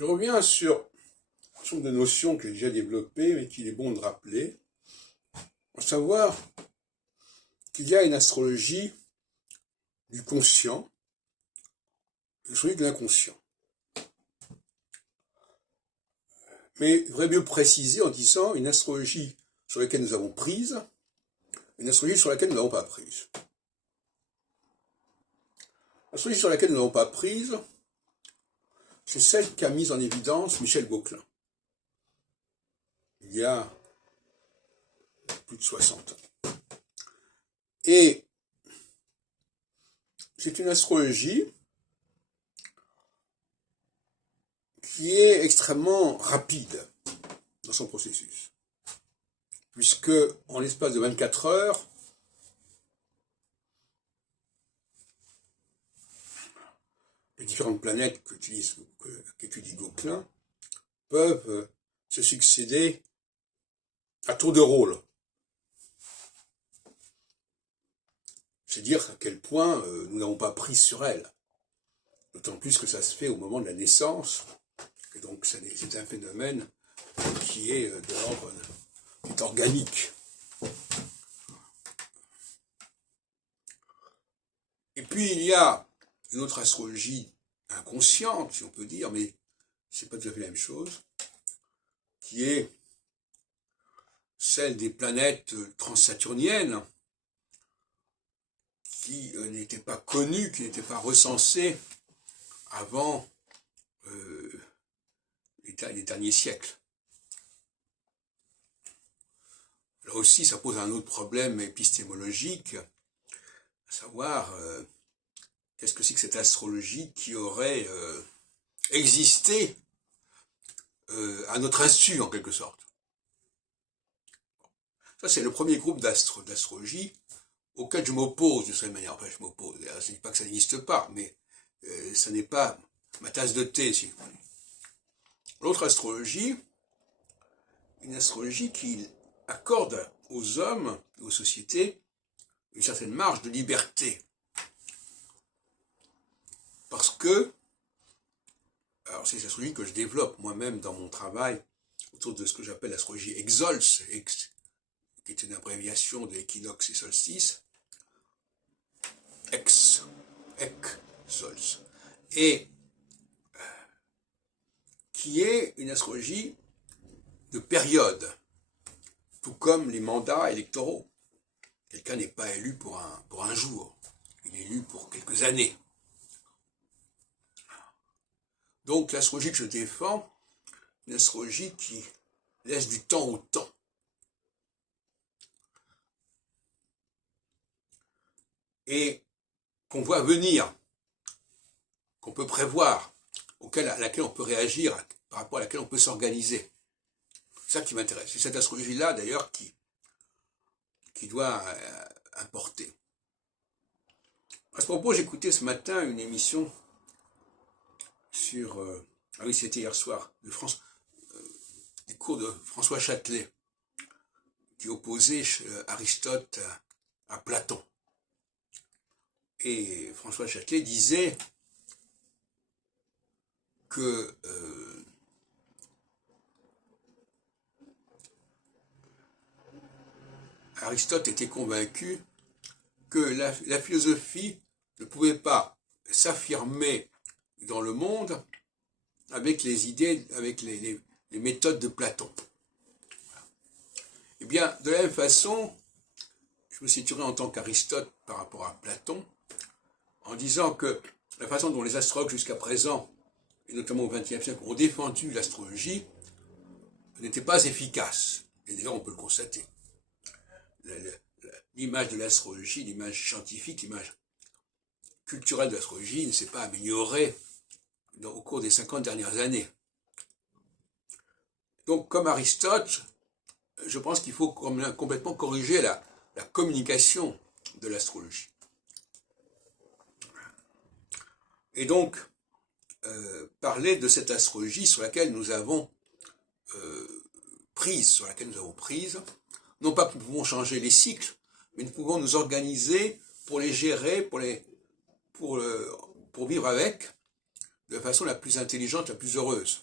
Je reviens sur un certain nombre de notions que j'ai déjà développées, mais qu'il est bon de rappeler, à savoir qu'il y a une astrologie du conscient, une astrologie de l'inconscient. Mais il faudrait mieux préciser en disant une astrologie sur laquelle nous avons prise, une astrologie sur laquelle nous n'avons pas prise. L'astrologie sur laquelle nous n'avons pas prise, c'est celle qu'a mise en évidence Michel Gauquelin, il y a plus de 60 ans. Et c'est une astrologie qui est extrêmement rapide dans son processus, puisque en l'espace de 24 heures, les différentes planètes qu'étudie Gauquelin peuvent se succéder à tour de rôle. C'est dire à quel point nous n'avons pas prise sur elles. D'autant plus que ça se fait au moment de la naissance, et donc c'est un phénomène qui est de l'ordre qui est organique. Et puis il y a une autre astrologie inconsciente, si on peut dire, mais c'est pas tout à fait la même chose, qui est celle des planètes transsaturniennes, qui n'étaient pas connues, qui n'étaient pas recensées avant les derniers siècles. Là aussi, ça pose un autre problème épistémologique, à savoir qu'est-ce que c'est que cette astrologie qui aurait existé à notre insu, en quelque sorte. Ça, c'est le premier groupe d'astrologie auquel je m'oppose de cette manière. Enfin, je m'oppose. Je ne dis pas que ça n'existe pas, mais ça n'est pas ma tasse de thé, si vous voulez. L'autre astrologie, une astrologie qui accorde aux hommes, aux sociétés, une certaine marge de liberté. Parce que, alors c'est l'astrologie que je développe moi-même dans mon travail, autour de ce que j'appelle l'astrologie exols, qui est une abréviation de équinoxe et solstice, exols, et qui est une astrologie de période, tout comme les mandats électoraux. Quelqu'un n'est pas élu pour un jour, il est élu pour quelques années. Donc l'astrologie que je défends, une astrologie qui laisse du temps au temps. Et qu'on voit venir, qu'on peut prévoir, à laquelle on peut réagir, par rapport à laquelle on peut s'organiser. C'est ça qui m'intéresse. C'est cette astrologie-là, d'ailleurs, qui doit importer. À ce propos, j'écoutais ce matin une émission sur... ah oui, c'était hier soir, des cours de François Châtelet, qui opposait Aristote à Platon. Et François Châtelet disait que Aristote était convaincu que la philosophie ne pouvait pas s'affirmer dans le monde avec les idées, avec les méthodes de Platon. Eh bien, de la même façon, je me situerai en tant qu'Aristote par rapport à Platon, en disant que la façon dont les astrologues jusqu'à présent, et notamment au XXe siècle, ont défendu l'astrologie, n'était pas efficace. Et d'ailleurs, on peut le constater. L'image de l'astrologie, l'image scientifique, l'image culturelle de l'astrologie ne s'est pas améliorée au cours des 50 dernières années. Donc, comme Aristote, je pense qu'il faut complètement corriger la communication de l'astrologie. Et donc, parler de cette astrologie sur laquelle nous avons prise, non pas que nous pouvons changer les cycles, mais nous pouvons nous organiser pour les gérer, pour vivre avec, de la façon la plus intelligente, la plus heureuse.